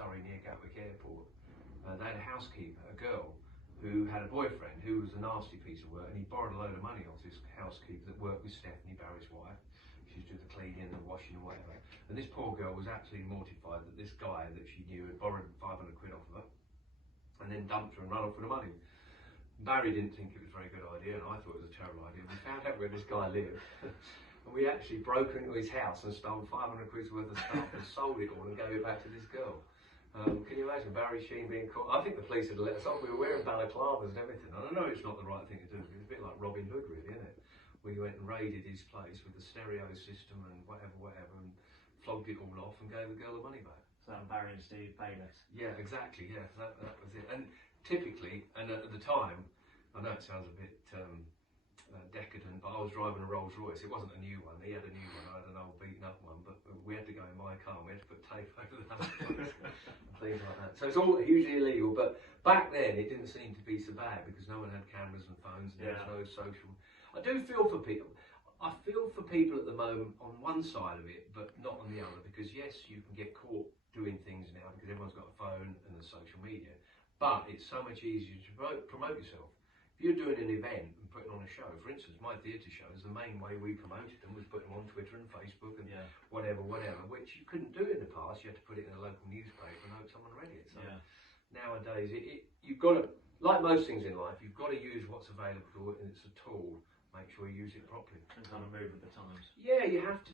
Surrey near Gatwick Airport. They had a housekeeper, a girl, who had a boyfriend who was a nasty piece of work, and he borrowed a load of money off this housekeeper that worked with Stephanie, Barry's wife. She used to do the cleaning and the washing and whatever. And this poor girl was absolutely mortified that this guy that she knew had borrowed 500 quid off of her and then dumped her and run off with the money. Barry didn't think it was a very good idea, and I thought it was a terrible idea. We found out where this guy lived, and we actually broke into his house and stole 500 quid's worth of stuff and sold it all and gave it back to this girl. Can you imagine Barry Sheene being caught? I think the police had let us off. We were wearing balaclavas and everything. And I know it's not the right thing to do. It's a bit like Robin Hood, really, isn't it? We went and raided his place with the stereo system and whatever, and flogged it all off and gave the girl the money back. So Barry and Steve paid us. Yeah, exactly. Yeah, that was it. And typically, and at the time, I know it sounds a bit decadent, but I was driving a Rolls Royce. It wasn't a new one. He had a new one. I had an old beaten up one, but we had to go in my car. And we had to put tape over the handlebars and things like that. So it's all hugely illegal. But back then, it didn't seem to be so bad because no one had cameras and phones, and there was no social. I do feel for people. I feel for people at the moment on one side of it, but not on the other. Because yes, you can get caught doing things now because everyone's got a phone and the social media. But it's so much easier to promote yourself. If you're doing an event and putting on a show, for instance, my theatre shows, the main way we promoted them was putting them on Twitter and Facebook and whatever, which you couldn't do in the past. You had to put it in a local newspaper and hope someone read it. So nowadays, you've got to, like most things in life, you've got to use what's available, and it's a tool. Make sure you use it properly. And kind of move with the times. Yeah, you have to